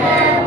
Amen.